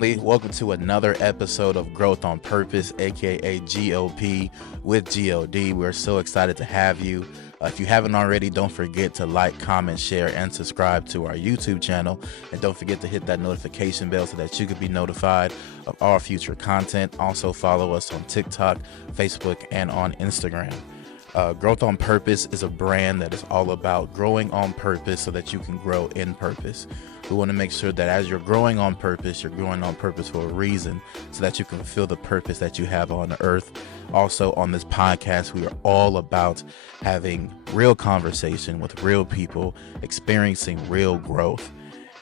Welcome to another episode of Growth on Purpose, aka GOP with GOD. We're so excited to have you. If you haven't already, don't forget to like, comment, share, and subscribe to our YouTube channel. And don't forget to hit that notification bell so that you can be notified of our future content. Also, follow us on TikTok, Facebook, and on Instagram. Growth on Purpose is a brand that is all about growing on purpose so that you can grow in purpose. We want to make sure that as you're growing on purpose for a reason so that you can fulfill the purpose that you have on earth. Also, on this podcast, we are all about having real conversation with real people, experiencing real growth.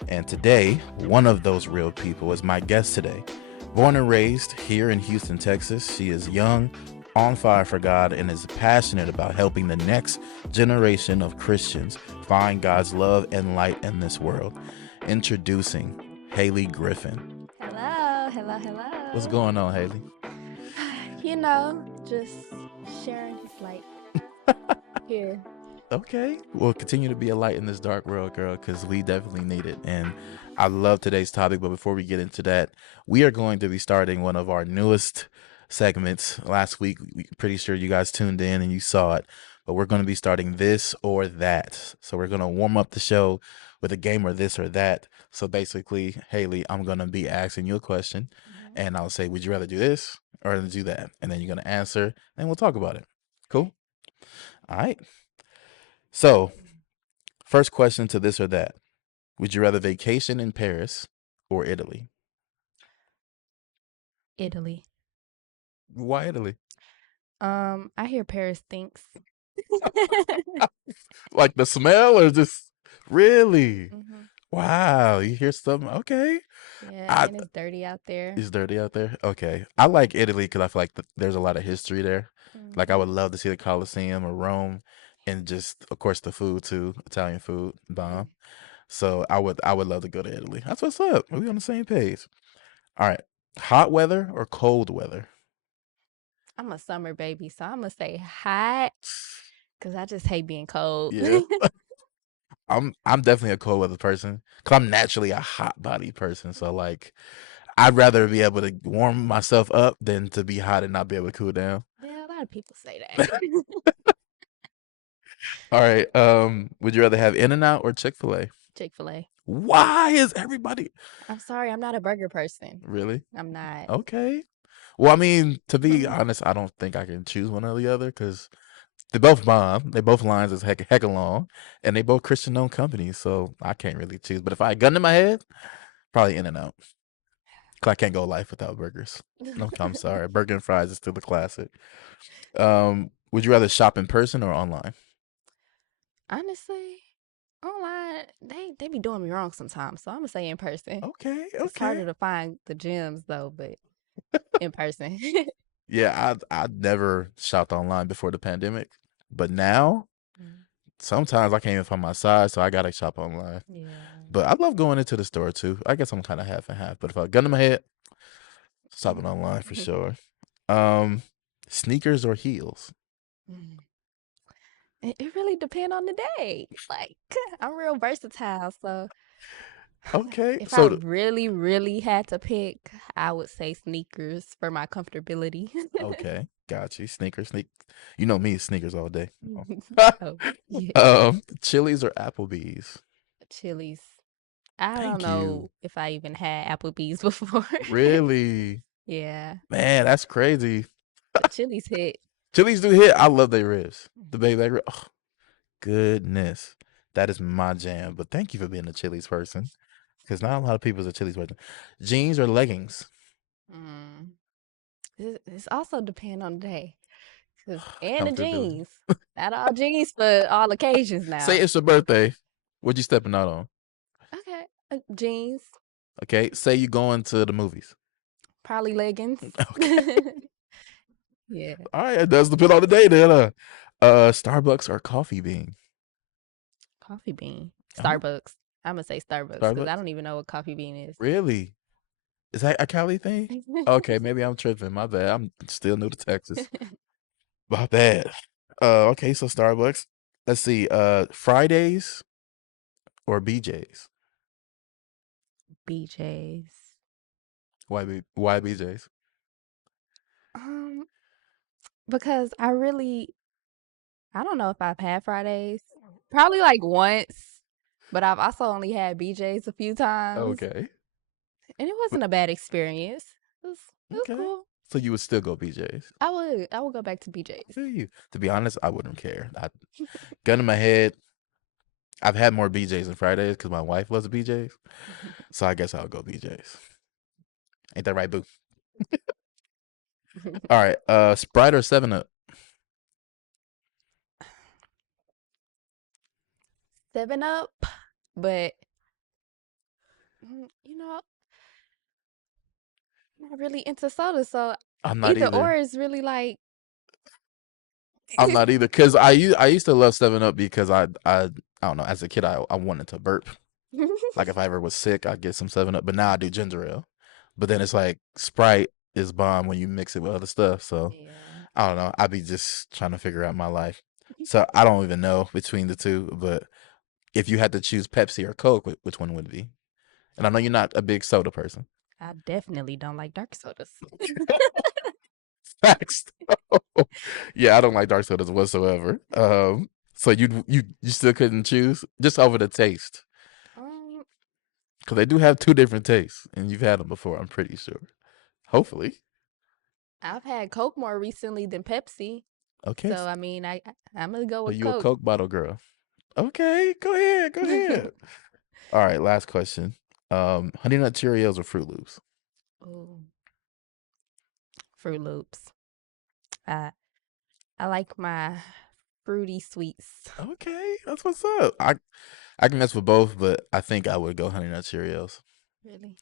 And today, one of those real people is my guest today. Born and raised here in Houston, Texas, she is young, on fire for God, and is passionate about helping the next generation of Christians find God's love and light in this world. Introducing Haley Griffin. Hello. What's going on, Haley? Just sharing his light here. Okay, well, continue to be a light in this dark world, girl, because we definitely need it. And I love today's topic, but before we get into that, we are going to be starting one of our newest segments. Last week, pretty sure you guys tuned in and you saw it, but we're going to be starting this or that. So we're going to warm up the show with a game or this or that. So basically, Haley, I'm going to be asking you a question, and I'll say, would you rather do this or do that? And then you're going to answer, and we'll talk about it. Cool? All right. So, first question to this or that. Would you rather vacation in Paris or Italy? Italy. Why Italy? I hear Paris stinks. Like the smell or just really? hmm Wow, you hear something? Okay. Yeah, I, and it's dirty out there. it's dirty out there. Okay. I like Italy because I feel like there's a lot of history there. Like I would love to see the Colosseum or Rome and just of course the food too, Italian food, bomb. So I would love to go to Italy. That's what's up. We on the same page. All right. Hot weather or cold weather? I'm a summer baby, so I'm gonna say hot because I just hate being cold. Yeah. I'm definitely a cold weather person because I'm naturally a hot body person. So like I'd rather be able to warm myself up than to be hot and not be able to cool down. Yeah, a lot of people say that. All right. Would you rather have In-N-Out or Chick-fil-A? Chick-fil-A. Why is everybody I'm sorry, I'm not a burger person. really? I'm not. Okay. Well, I mean, to be honest, I don't think I can choose one or the other because they both bomb. They both lines is heck long, and they both Christian-owned companies, so I can't really choose. But if I had a gun in my head, probably In-N-Out. Cause I can't go life without burgers. No, I'm sorry. Burger and fries is still the classic. Would you rather shop in person or online? Honestly, online, they be doing me wrong sometimes, so I'm gonna say in person. Okay, It's okay. harder to find the gems though, but in person. Yeah, I never shopped online before the pandemic, but now Mm, sometimes I can't even find my size, so I gotta shop online. yeah. But I love going into the store too. I guess I'm kind of half and half. But if I gun in my head, shopping online for Mm. sure. Um, Sneakers or heels? Mm. It really depends on the day. Like I'm real versatile, so Okay, if I so really, really had to pick, I would say sneakers for my comfortability. okay, got you. Sneak. You know me, sneakers all day. Oh, yeah. Chili's or Applebee's? Chili's. I don't Thank you. know if I even had Applebee's before. Really, Yeah, man, that's crazy. but Chili's hit. Chili's do hit. I love their ribs. The baby back rib. Oh, goodness, that is my jam. But thank you for being a Chili's person, because not a lot of people is a Chili's person. Jeans or leggings? Mm. It's also depend on the day. And the Comfortability. jeans. Not all jeans for all occasions Say now. it's your birthday. What you stepping out on? Okay. Jeans, Okay. Say you going to the movies. probably leggings. Okay. Yeah. All right. It does depend on the day then. Starbucks or Coffee Bean? Coffee bean. Oh, Starbucks. I'm gonna say Starbucks because I Starbucks. don't even know what coffee bean is. Really? Is that a Cali thing? Okay, maybe I'm tripping. My bad. I'm still new to Texas. My bad. Okay, so Starbucks. Let's see. Fridays or BJ's? BJ's. Why BJ's? Um, because I don't know if I've had Fridays. Probably like once, but I've also only had BJ's a few times, Okay. and it But, wasn't a bad experience. It was okay. cool. So you would still go BJ's? I would go back to I BJ's. feel you. To be honest, I wouldn't care. Gun in my head, I've had more BJ's than Fridays because my wife loves BJ's. So I guess I'll go BJ's. Ain't that right, boo? All right. Sprite or 7 Up? 7 Up, but I'm not really into soda, so I'm not either or either. is really like I'm not either because I used to love 7 Up because I don't know, as a kid I wanted to burp. Like if I ever was sick, I'd get some 7 Up. But now I do ginger ale. But then it's like Sprite is bomb when you mix it with other stuff. So Yeah. I don't know. I'd be just trying to figure out my life. So I don't even know between the two. But if you had to choose Pepsi or Coke, which one would it be? And I know you're not a big soda person. I definitely don't like dark sodas. Facts. Yeah, I don't like dark sodas whatsoever. So you still couldn't choose just over the taste Um, because they do have two different tastes, and you've had them before. I'm pretty sure. Hopefully. I've had Coke more recently than Pepsi, Okay. so I mean, I'm gonna go So with you a Coke. Coke bottle girl? Okay, go ahead, go ahead. All right, last question. Honey Nut Cheerios or Fruit Loops? Ooh, Fruit Loops. I I like my fruity sweets. Okay, that's what's up. I can mess with both, but I think I would go Honey Nut Cheerios. Really?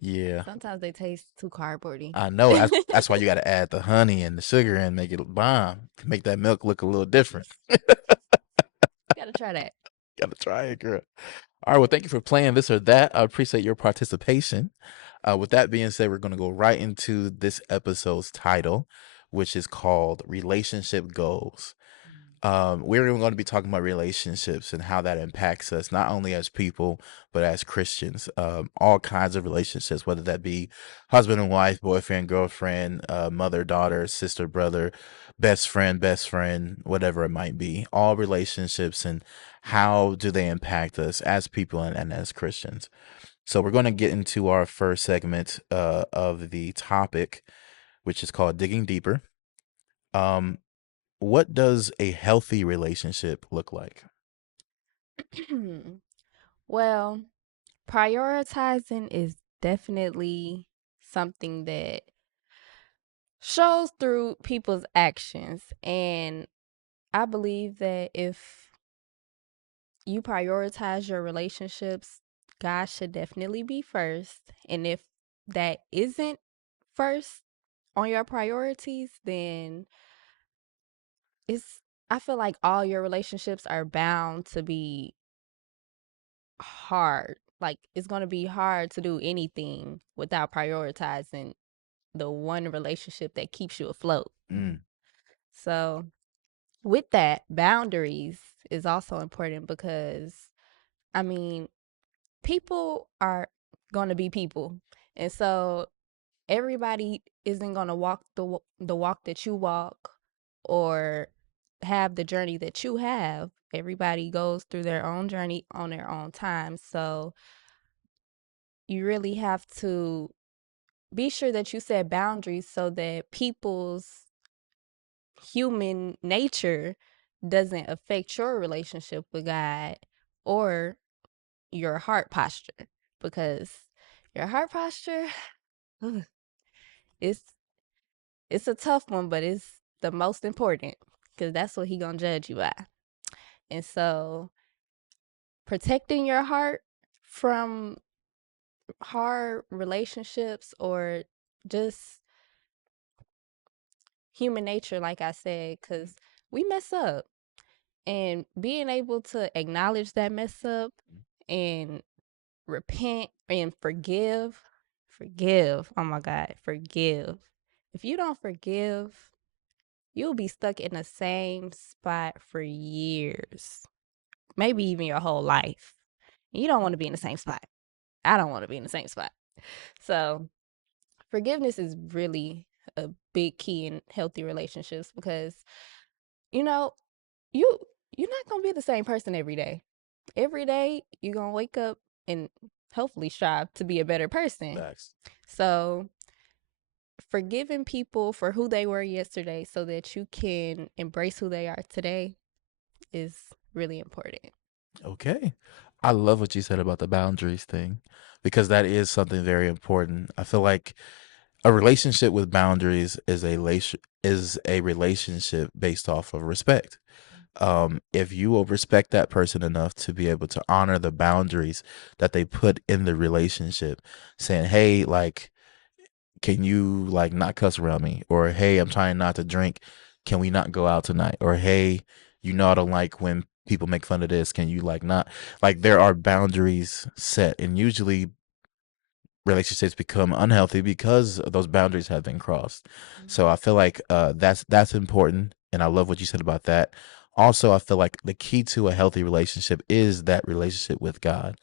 Yeah, Sometimes they taste too cardboardy. I know. That's why you got to add the honey and the sugar and make it bomb. Make that milk look a little different. Gotta try that. Gotta try it, girl. All right. Well, thank you for playing this or that. I appreciate your participation. With that being said, we're going to go right into this episode's title, which is called Relationship Goals. We're going to be talking about relationships and how that impacts us, not only as people, but as Christians. All kinds of relationships, whether that be husband and wife, boyfriend, girlfriend, mother, daughter, sister, brother, best friend, whatever it might be. All relationships and how do they impact us as people and as Christians. So we're going to get into our first segment of the topic, which is called Digging Deeper. Um, what does a healthy relationship look like? Well, prioritizing is definitely something that shows through people's actions. And I believe that if you prioritize your relationships, God should definitely be first. And if that isn't first on your priorities, then it's I feel like all your relationships are bound to be hard. Like it's going to be hard to do anything without prioritizing the one relationship that keeps you afloat. Mm, So, with that, boundaries is also important because I mean, people are going to be people. And so everybody isn't going to walk the walk that you walk or have the journey that you have. Everybody goes through their own journey on their own time. So you really have to be sure that you set boundaries so that people's human nature doesn't affect your relationship with God or your heart posture, because your heart posture it's it's a tough one, but it's the most important because that's what he gonna judge you by. And so protecting your heart from hard relationships or just human nature, like I said, because we mess up, and being able to acknowledge that mess up and repent and forgive, oh my God, forgive. If you don't forgive, you'll be stuck in the same spot for years, maybe even your whole life. You don't want to be in the same spot. I don't want to be in the same spot. So forgiveness is really a big key in healthy relationships because you know you you're not gonna be the same person every day. Every day you're gonna wake up and hopefully strive to be a better person. Facts. So forgiving people for who they were yesterday so that you can embrace who they are today is really important. Okay. I love what you said about the boundaries thing because that is something very important. I feel like a relationship with boundaries is a relationship based off of respect. If you will respect that person enough to be able to honor the boundaries that they put in the relationship, saying, "Hey, like, can you like not cuss around me?" Or, "Hey, I'm trying not to drink. Can we not go out tonight?" Or, "Hey, you know I don't like when people make fun of this. Can you like not?" Like there are boundaries set, and usually relationships become unhealthy because those boundaries have been crossed. So I feel like that's important, and I love what you said about that. Also, I feel like the key to a healthy relationship is that relationship with God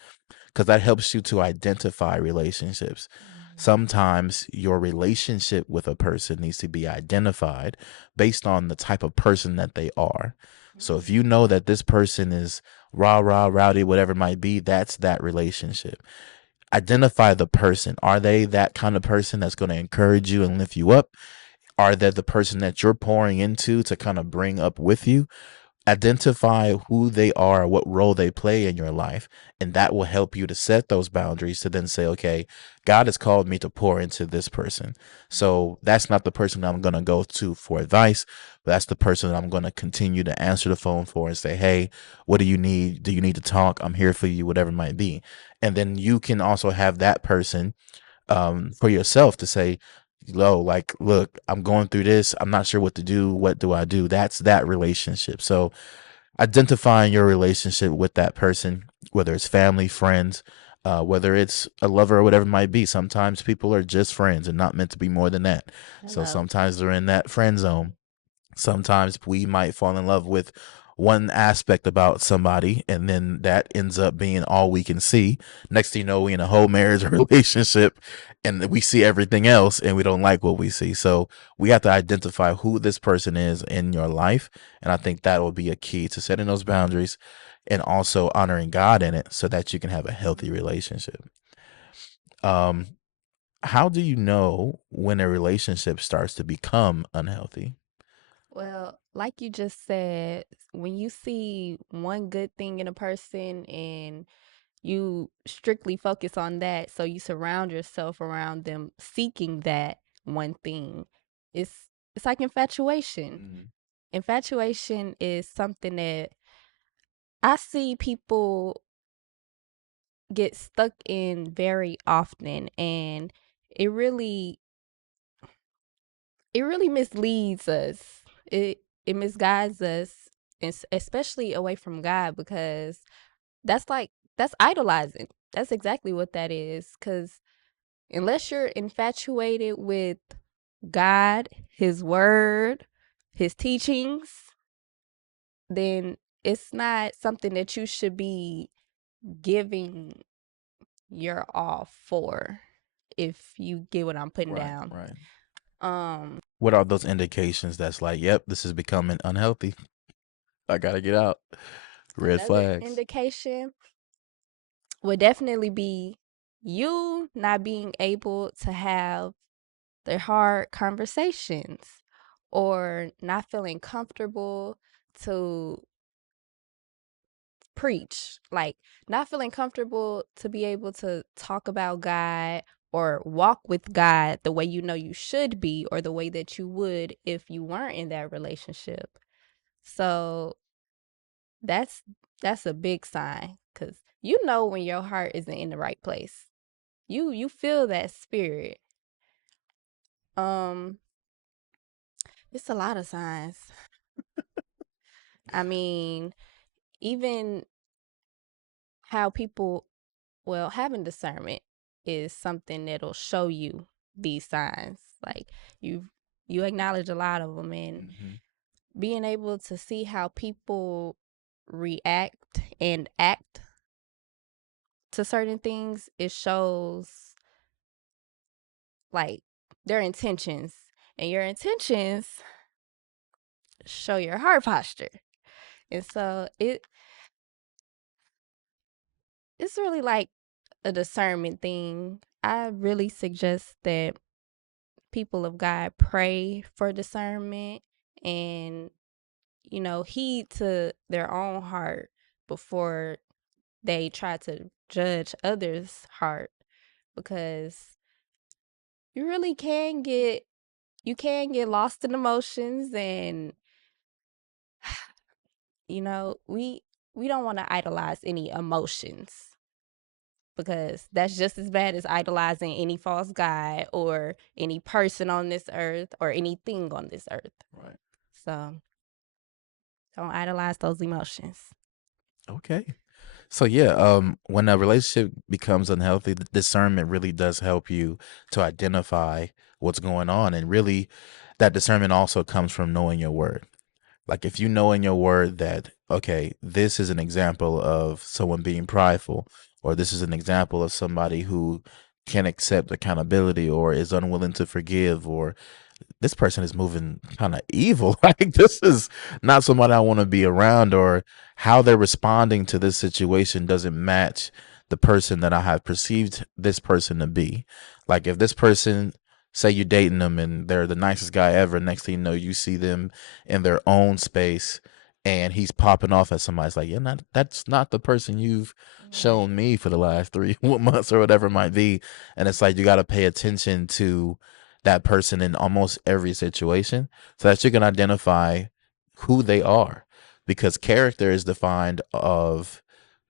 because that helps you to identify relationships. Sometimes your relationship with a person needs to be identified based on the type of person that they are. So if you know that this person is rah rah rowdy, whatever it might be, that's that relationship. Identify the person. Are they that kind of person that's going to encourage you and lift you up? Are they the person that you're pouring into to kind of bring up with you? Identify who they are, what role they play in your life, and that will help you to set those boundaries to then say, okay, God has called me to pour into this person. So that's not the person I'm going to go to for advice, but that's the person that I'm going to continue to answer the phone for and say, hey, what do you need? Do you need to talk? I'm here for you, whatever it might be. And then you can also have that person for yourself to say, like, look, I'm going through this. I'm not sure what to do. What do I do? That's that relationship. So identifying your relationship with that person, whether it's family, friends, whether it's a lover or whatever it might be. Sometimes people are just friends and not meant to be more than that. So Hello. sometimes they're in that friend zone. Sometimes we might fall in love with one aspect about somebody and then that ends up being all we can see. Next thing you know, we in a whole marriage or relationship and we see everything else and we don't like what we see. So we have to identify who this person is in your life. And I think that will be a key to setting those boundaries and also honoring God in it so that you can have a healthy relationship. Um, how do you know when a relationship starts to become unhealthy? Well, like you just said, when you see one good thing in a person and you strictly focus on that, so you surround yourself around them seeking that one thing. It's it's like infatuation. Mhm. Infatuation is something that I see people get stuck in very often, and it really it really misleads us. It misguides us, especially away from God, because that's like that's idolizing. That's exactly what that is. Because unless you're infatuated with God, His Word, His teachings, then it's not something that you should be giving your all for. If you get what I'm putting Right, down. right. Um, What are those indications that's like, yep, this is becoming unhealthy? I gotta get out. Red Another flags. indication would definitely be you not being able to have the hard conversations or not feeling comfortable to preach, like not feeling comfortable to be able to talk about God or walk with God the way you know you should be or the way that you would if you weren't in that relationship. So that's that's a big sign cuz you know when your heart isn't in the right place. You feel that spirit. Um it's a lot of signs. I mean, even how people, well, having discernment is something that'll show you these signs. Like you you acknowledge a lot of them, and Hmm. being able to see how people react and act to certain things, it shows like their intentions, and your intentions show your heart posture. And so it's really like a discernment thing. I really suggest that people of God pray for discernment and, heed to their own heart before they try to judge others' heart, because you really can get lost in emotions. And we don't want to idolize any emotions, because that's just as bad as idolizing any false god or any person on this earth or anything on this earth. Right. So don't idolize those emotions. Okay. So yeah, when a relationship becomes unhealthy, the discernment really does help you to identify what's going on, and really, that discernment also comes from knowing your word. Like if you know in your word that, okay, this is an example of someone being prideful, or this is an example of somebody who can't accept accountability or is unwilling to forgive, or this person is moving kind of evil. Like this is not somebody I want to be around, or how they're responding to this situation doesn't match the person that I have perceived this person to be. Like if this person, say you're dating them and they're the nicest guy ever, next thing you know, you see them in their own space and he's popping off at somebody. It's like, yeah, that's not the person you've Right. shown me for the last 3 months or whatever it might be. And it's like you got to pay attention to that person in almost every situation so that you can identify who they are, because character is defined of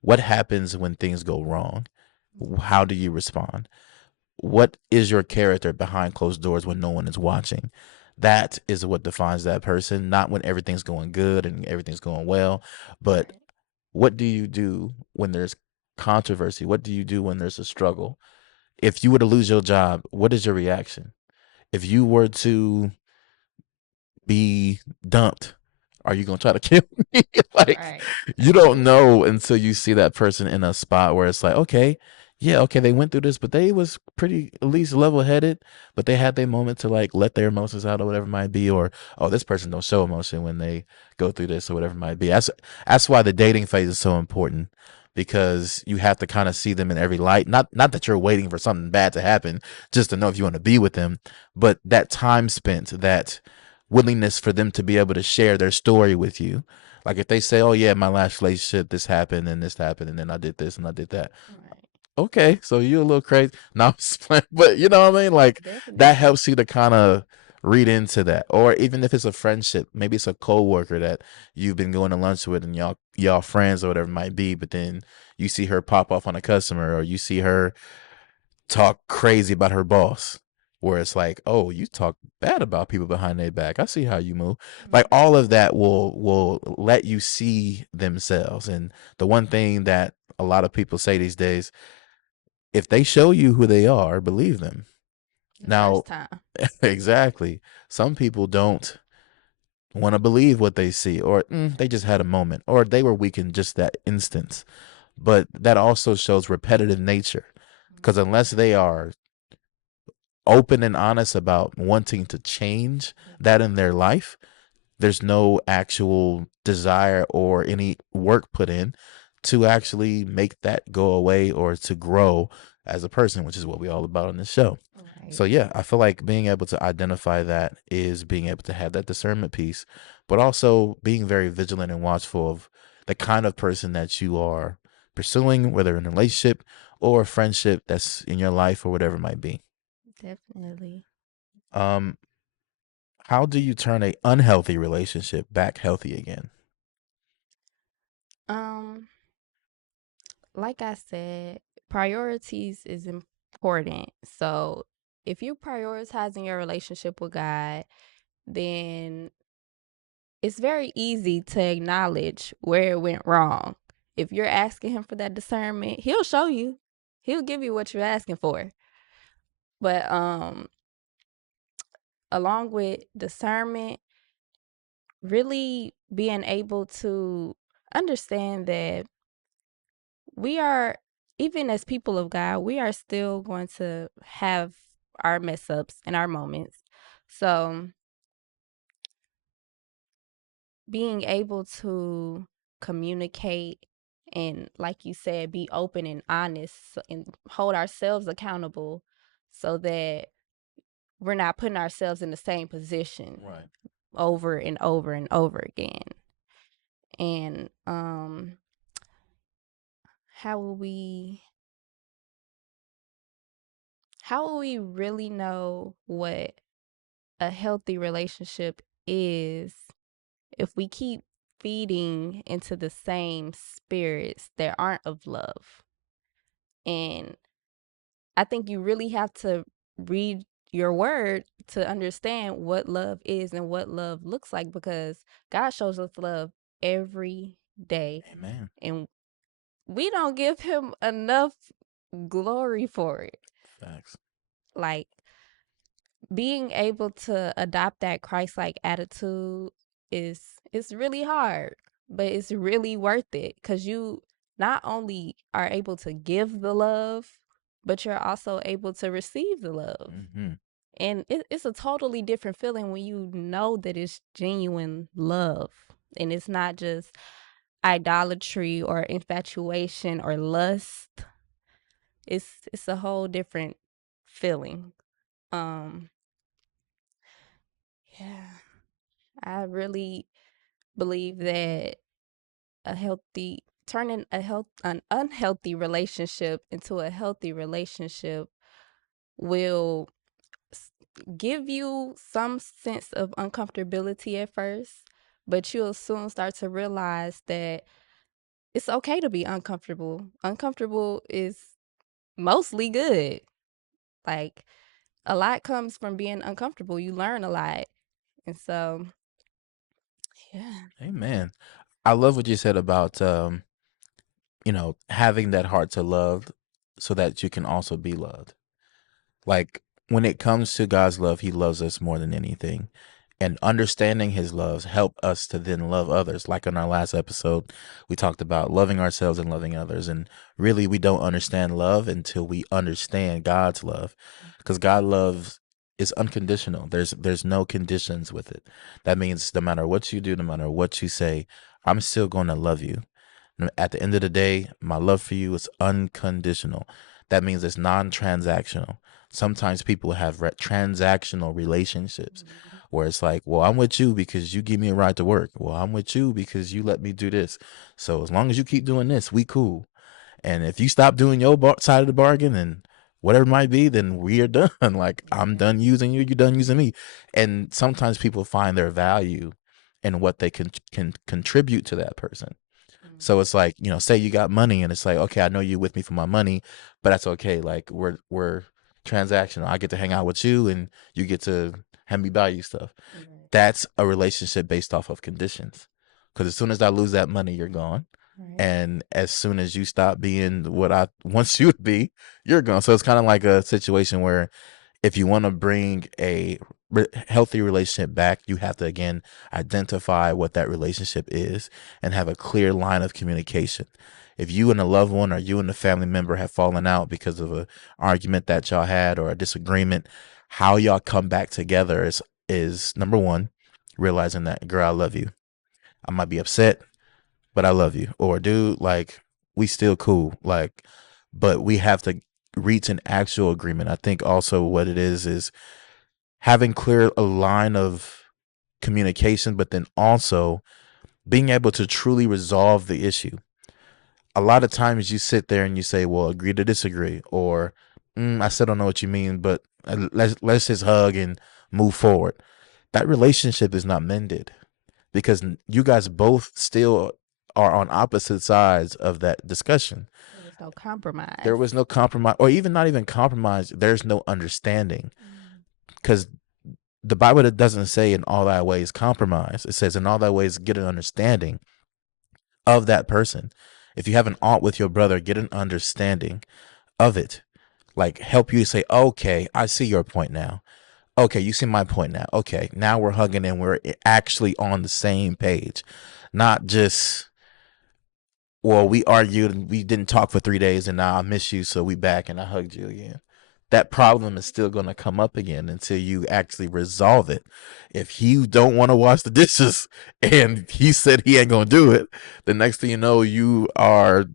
what happens when things go wrong. How do you respond? What is your character behind closed doors when no one is watching? That is what defines that person, not when everything's going good and everything's going well, but Right. what do you do when there's controversy? What do you do when there's a struggle? If you were to lose your job, what is your reaction? If you were to be dumped, are you gonna try to kill me? Like Right. you don't know until you see that person in a spot where it's like, okay, yeah, okay, they went through this, but they was pretty at least level headed, but they had their moment to like let their emotions out or whatever it might be, or oh, this person don't show emotion when they go through this or whatever it might be. That's why the dating phase is so important, because you have to kind of see them in every light. Not that you're waiting for something bad to happen just to know if you want to be with them, but that time spent, that willingness for them to be able to share their story with you. Like if they say, "Oh yeah, my last relationship, this happened and this happened, and then I did this and I did that." Right. Okay, so you're a little crazy. No, I'm just playing, but you know what I mean. Like that Definitely. helps you to kind of read into that, or even if it's a friendship, maybe it's a coworker that you've been going to lunch with and y'all friends or whatever it might be, but then you see her pop off on a customer, or you see her talk crazy about her boss, where it's like, oh, you talk bad about people behind their back. I see how you move. Like Mm-hmm. all of that will let you see themselves. And the one thing that a lot of people say these days, if they show you who they are, believe them. The Now, first time. exactly. Some people don't want to believe what they see, or they just had a moment, or they were weak in just that instance. But that also shows repetitive nature, because unless they are open and honest about wanting to change that in their life, there's no actual desire or any work put in to actually make that go away or to grow as a person, which is what we all about on this show. Right. So yeah, I feel like being able to identify that is being able to have that discernment piece, but also being very vigilant and watchful of the kind of person that you are pursuing, whether in a relationship or a friendship that's in your life or whatever it might be. Definitely. Um, how do you turn a unhealthy relationship back healthy again? Um, like I said, priorities is important. So if you're prioritizing your relationship with God, then it's very easy to acknowledge where it went wrong. If you're asking him for that discernment, he'll show you. He'll give you what you're asking for. But along with discernment, really being able to understand that we are, even as people of God, we are still going to have our mess ups and our moments. So being able to communicate and, like you said, be open and honest and hold ourselves accountable so that we're not putting ourselves in the same position Right. over and over and over again. And how will we really know what a healthy relationship is if we keep feeding into the same spirits that aren't of love? And I think you really have to read your word to understand what love is and what love looks like, because God shows us love every day. Amen. And we don't give him enough glory for it. Facts. Like, being able to adopt that Christ-like attitude is it's really hard, but it's really worth it, because you not only are able to give the love, but you're also able to receive the love. Mm-hmm. And it's a totally different feeling when you know that it's genuine love and it's not just idolatry or infatuation or lust. It's a whole different feeling. Um yeah, I really believe that turning an unhealthy relationship into a healthy relationship will give you some sense of uncomfortability at first, but you'll soon start to realize that it's okay to be uncomfortable. Uncomfortable is mostly good. Like, a lot comes from being uncomfortable. You learn a lot. And so, yeah. Amen. I love what you said about having that heart to love so that you can also be loved. Like, when it comes to God's love, he loves us more than anything. And understanding his loves help us to then love others. Like in our last episode, we talked about loving ourselves and loving others. And really, we don't understand love until we understand God's love. Because God loves is unconditional. There's no conditions with it. That means no matter what you do, no matter what you say, I'm still going to love you. At the end of the day, my love for you is unconditional. That means it's non-transactional. Sometimes people have transactional relationships where it's like, well, I'm with you because you give me a ride to work. Well, I'm with you because you let me do this. So as long as you keep doing this, we cool. And if you stop doing your side of the bargain and whatever it might be, then we are done. Like, I'm done using you, you're done using me. And sometimes people find their value in what they can contribute to that person. So it's like, say you got money and it's like, okay, I know you're with me for my money, but that's okay. Like, we're transactional. I get to hang out with you and you get to have me buy you stuff. Right. That's a relationship based off of conditions. Because as soon as I lose that money, you're gone. Right. And as soon as you stop being what I want you to be, you're gone. So it's kind of like a situation where if you want to bring a healthy relationship back, you have to, again, identify what that relationship is and have a clear line of communication. If you and a loved one or you and a family member have fallen out because of an argument that y'all had or a disagreement, how y'all come back together is number one, realizing that, girl, I love you. I might be upset, but I love you. Or, dude, like, we still cool. Like, but we have to reach an actual agreement. I think also what it is having clear a line of communication, but then also being able to truly resolve the issue. A lot of times you sit there and you say, well, agree to disagree, or I still don't know what you mean, but let's just hug and move forward. That relationship is not mended because you guys both still are on opposite sides of that discussion. There was no compromise. There was no compromise, or even not even compromise. There's no understanding because the Bible doesn't say in all thy ways compromise. It says in all thy ways get an understanding of that person. If you have an aught with your brother, get an understanding of it. Like, help you to say, okay, I see your point now. Okay, you see my point now. Okay, now we're hugging and we're actually on the same page. Not just, well, we argued and we didn't talk for 3 days and now I miss you, so we back and I hugged you again. that problem is still going to come up again until you actually resolve it. If he don't want to wash the dishes and he said he ain't going to do it, the next thing you know, you are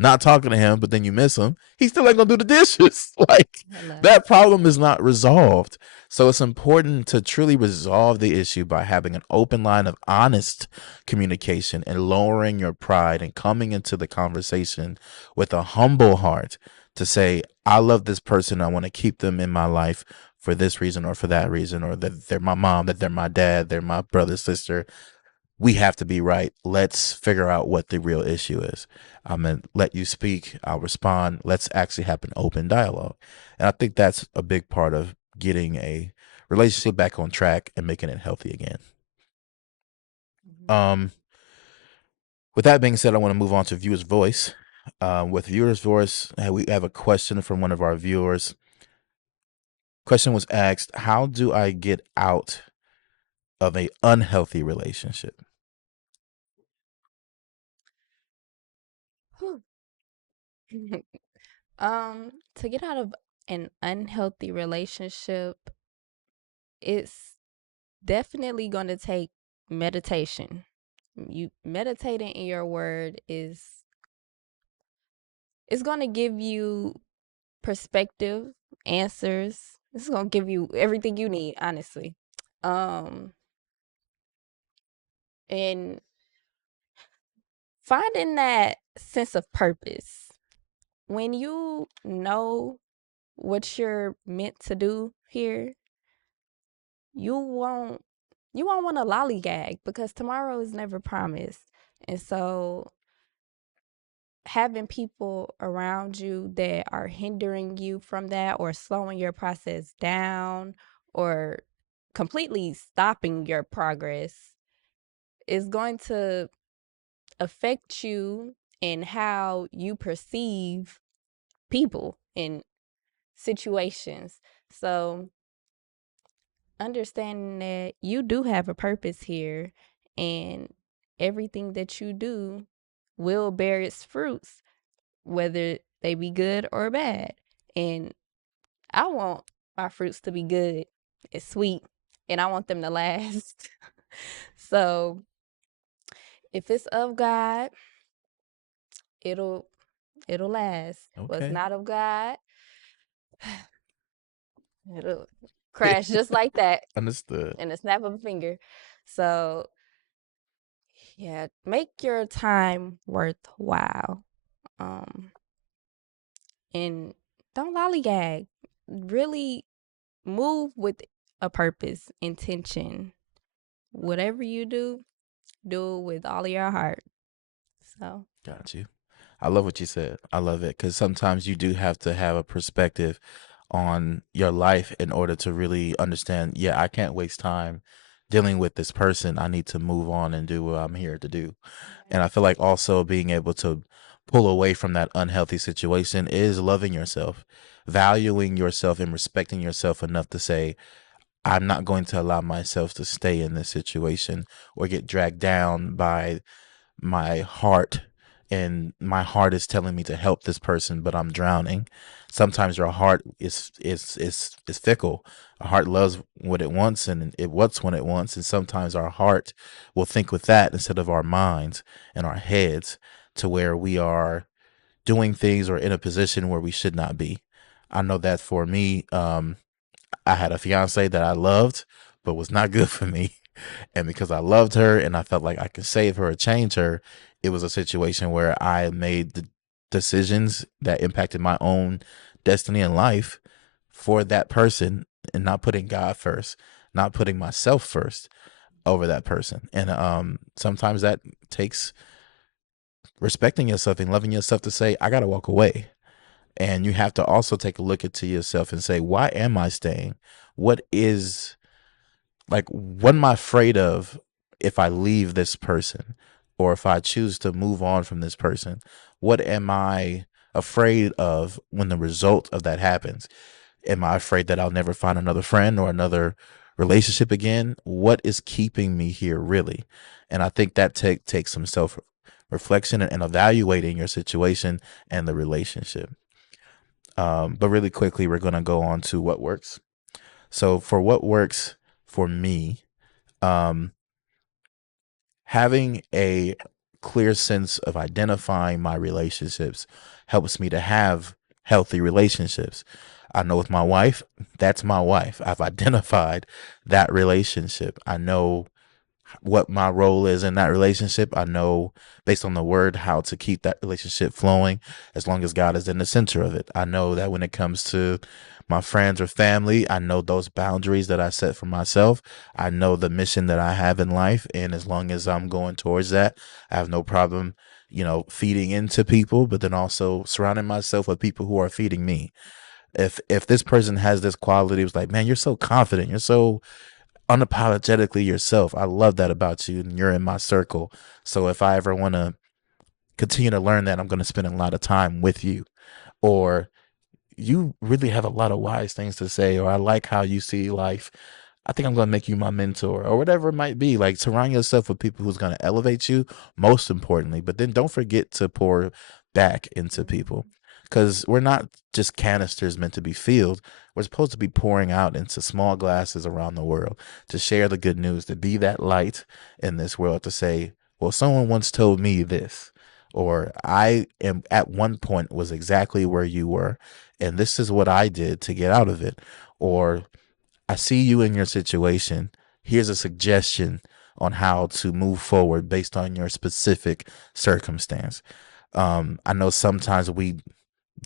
not talking to him, but then you miss him, he still ain't gonna do the dishes. Like, Hello. that problem is not resolved. So it's important to truly resolve the issue by having an open line of honest communication and lowering your pride and coming into the conversation with a humble heart to say, I love this person. I want to keep them in my life for this reason or for that reason, or that they're my mom, that they're my dad, they're my brother, sister. We have to be right. Let's figure out what the real issue is. I'm going to let you speak. I'll respond. Let's actually have an open dialogue. And I think that's a big part of getting a relationship back on track and making it healthy again. Mhm. Um, with that being said, I want to move on to viewer's voice. With viewer's voice, we have a question from one of our viewers. Question was asked, how do I get out of a unhealthy relationship? Whew. To get out of an unhealthy relationship, it's definitely going to take meditation. You meditating in your word is it's going to give you perspective, answers. It's going to give you everything you need, honestly. Um and finding that sense of purpose. When you know what you're meant to do here, you won't you won't want to lollygag because tomorrow is never promised. And so having people around you that are hindering you from that or slowing your process down or completely stopping your progress is going to affect you in how you perceive people in situations. So understanding that you do have a purpose here and everything that you do will bear its fruits, whether they be good or bad. And I want my fruits to be good and sweet, and I want them to last. So if it's of God, it'll it'll last. What's Okay. not of God, it'll crash just like that Understood. in a snap of a finger. So yeah, make your time worthwhile. Um, and don't lollygag. Really move with a purpose, intention. Whatever you do it with all of your heart. So, Got you. I love what you said. I love it because sometimes you do have to have a perspective on your life in order to really understand. Yeah, I can't waste time dealing with this person. I need to move on and do what I'm here to do. And I feel like also being able to pull away from that unhealthy situation is loving yourself, valuing yourself, and respecting yourself enough to say, I'm not going to allow myself to stay in this situation or get dragged down by my heart, and my heart is telling me to help this person, but I'm drowning. Sometimes your heart is fickle. Our heart loves what it wants, and it wants when it wants, and sometimes our heart will think with that instead of our minds and our heads, to where we are doing things or in a position where we should not be. I know that for me, I had a fiance that I loved, but was not good for me. And because I loved her and I felt like I could save her or change her, it was a situation where I made the decisions that impacted my own destiny in life for that person, and not putting God first, not putting myself first over that person. And sometimes that takes respecting yourself and loving yourself to say, I got to walk away. And you have to also take a look into yourself and say, why am I staying? What is, like, what am I afraid of if I leave this person or if I choose to move on from this person? What am I afraid of when the result of that happens? Am I afraid that I'll never find another friend or another relationship again? What is keeping me here really? And I think that takes some self reflection and evaluating your situation and the relationship. But really quickly, we're going to go on to what works. So for what works for me, um, having a clear sense of identifying my relationships helps me to have healthy relationships. I know with my wife, that's my wife. I've identified that relationship. I know what my role is in that relationship. I know based on the word how to keep that relationship flowing as long as God is in the center of it. I know that when it comes to my friends or family, I know those boundaries that I set for myself. I know the mission that I have in life. And as long as I'm going towards that, I have no problem, feeding into people, but then also surrounding myself with people who are feeding me. If this person has this quality, it's like, man, you're so confident. You're so unapologetically yourself. I love that about you, and you're in my circle. So if I ever want to continue to learn that, I'm going to spend a lot of time with you. Or you really have a lot of wise things to say, or I like how you see life. I think I'm going to make you my mentor, or whatever it might be. Like, surround yourself with people who's going to elevate you, most importantly. But then don't forget to pour back into people, Mhm. because we're not just canisters meant to be filled. We're supposed to be pouring out into small glasses around the world to share the good news, to be that light in this world, to say, well, someone once told me this, or I am at one point was exactly where you were, and this is what I did to get out of it. Or I see you in your situation. Here's a suggestion on how to move forward based on your specific circumstance. I know sometimes we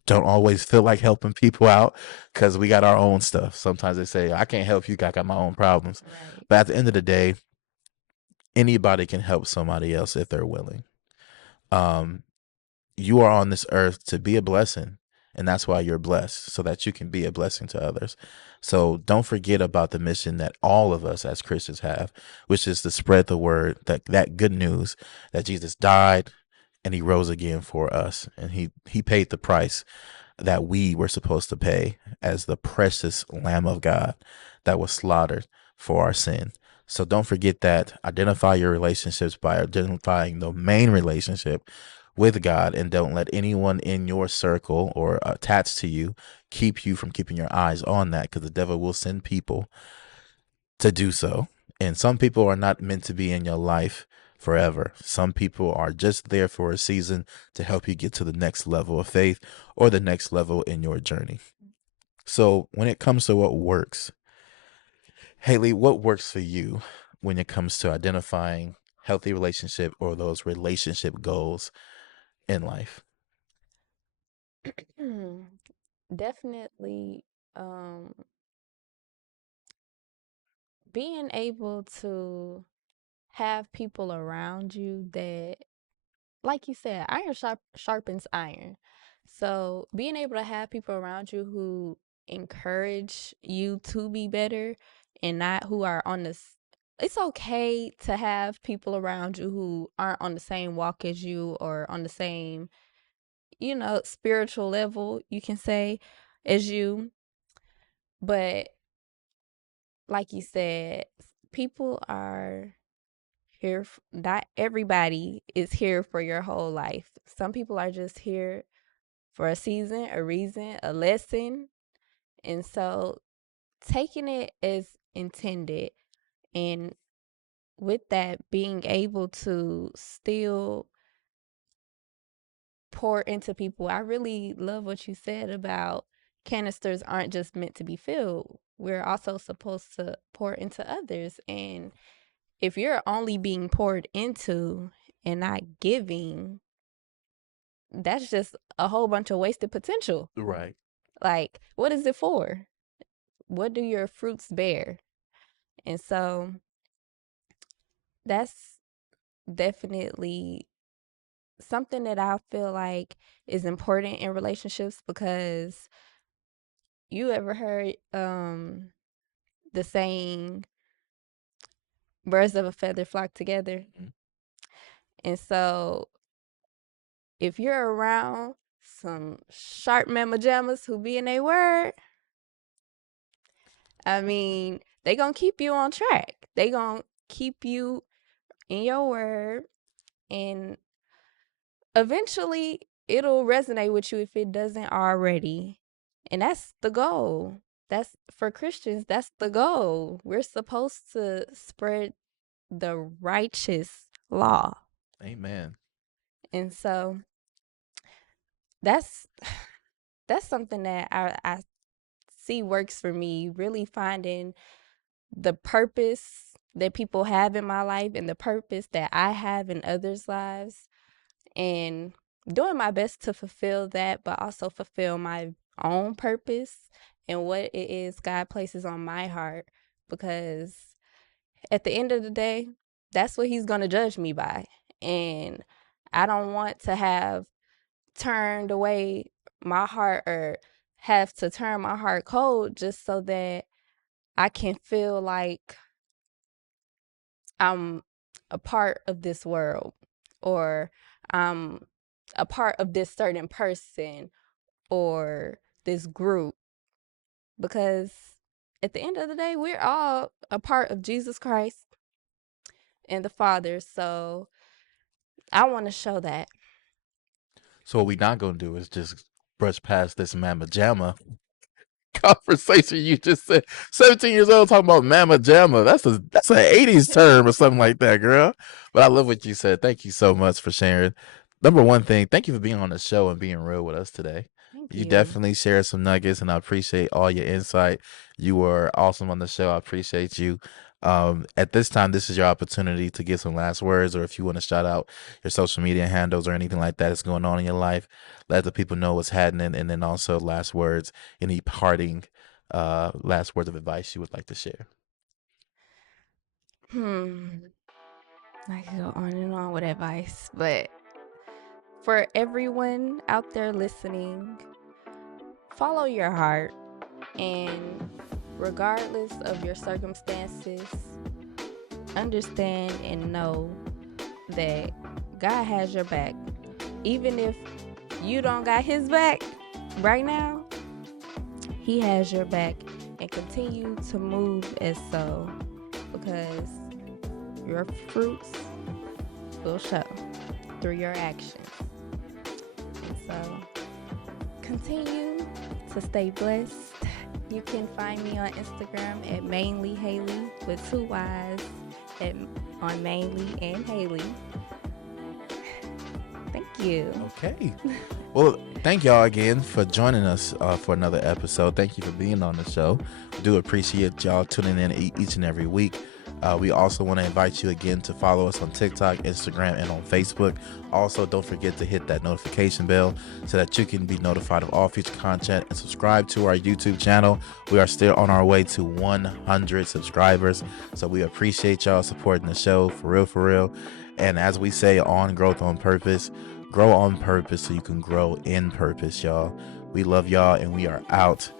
don't always feel like helping people out because we got our own stuff. Sometimes they say, I can't help you, I got my own problems. Right. But at the end of the day, anybody can help somebody else if they're willing. Um, you are on this earth to be a blessing, and that's why you're blessed, so that you can be a blessing to others. So don't forget about the mission that all of us as Christians have, which is to spread the word, that good news that Jesus died and he rose again for us, and he paid the price that we were supposed to pay as the precious Lamb of God that was slaughtered for our sin. So don't forget that. Identify your relationships by identifying the main relationship with God, and don't let anyone in your circle or attached to you keep you from keeping your eyes on that, because the devil will send people to do so. And some people are not meant to be in your life forever. Some people are just there for a season to help you get to the next level of faith or the next level in your journey. So, when it comes to what works, Haley, what works for you when it comes to identifying healthy relationship or those relationship goals in life? Definitely, um, being able to have people around you that, like you said, iron sharpens iron. So being able to have people around you who encourage you to be better, and not who are on this. It's okay to have people around you who aren't on the same walk as you, or on the same, spiritual level, you can say, as you. But like you said, people are here. Not everybody is here for your whole life. Some people are just here for a season, a reason, a lesson. And so taking it as intended, and with that, being able to still pour into people. I really love what you said about canisters aren't just meant to be filled. We're also supposed to pour into others. And if you're only being poured into and not giving, that's just a whole bunch of wasted potential. Right. Like, what is it for? What do your fruits bear? And so that's definitely something that I feel like is important in relationships, because you ever heard the saying, birds of a feather flock together? Mhm. And so if you're around some sharp mama jammas who be in their word, I mean, they gonna keep you on track. They gonna keep you in your word, and eventually it'll resonate with you if it doesn't already. And that's the goal. That's for Christians, that's the goal. We're supposed to spread the righteous law. Amen. And so that's that's something that I see works for me, really finding the purpose that people have in my life and the purpose that I have in others' lives, and doing my best to fulfill that, but also fulfill my own purpose and what it is God places on my heart. Because at the end of the day, that's what He's going to judge me by. And I don't want to have turned away my heart or have to turn my heart cold just so that I can feel like I'm a part of this world, or I'm a part of this certain person or this group. Because at the end of the day, we're all a part of Jesus Christ and the Father. So I want to show that. So what we not gonna do is just brush past this mamma jamma conversation you just said. 17 years old talking about mamma jamma. That's an 80s term or something like that, girl. But I love what you said. Thank you so much for sharing. Number one thing, thank you for being on the show and being real with us today. Thank You you. definitely shared some nuggets, and I appreciate all your insight. You were awesome on the show. I appreciate you. At this time, this is your opportunity to give some last words, or if you want to shout out your social media handles or anything like that that's going on in your life, let the people know what's happening, and then also last words, any parting last words of advice you would like to share. I could go on and on with advice, but for everyone out there listening, follow your heart, and regardless of your circumstances, understand and know that God has your back. Even if you don't got His back right now, He has your back, and continue to move as so, because your fruits will show through your actions. And so continue to stay blessed. You can find me on Instagram at mainly Haley with 2 Y's on mainly and Haley. Thank you. Okay. Well, thank y'all again for joining us for another episode. Thank you for being on the show. We do appreciate y'all tuning in each and every week. We also want to invite you again to follow us on TikTok, Instagram, and on Facebook. Also, don't forget to hit that notification bell so that you can be notified of all future content, and subscribe to our YouTube channel. We are still on our way to 100 subscribers, so we appreciate y'all supporting the show, for real, for real. And as we say on Growth on Purpose, grow on purpose so you can grow in purpose, y'all. We love y'all, and we are out.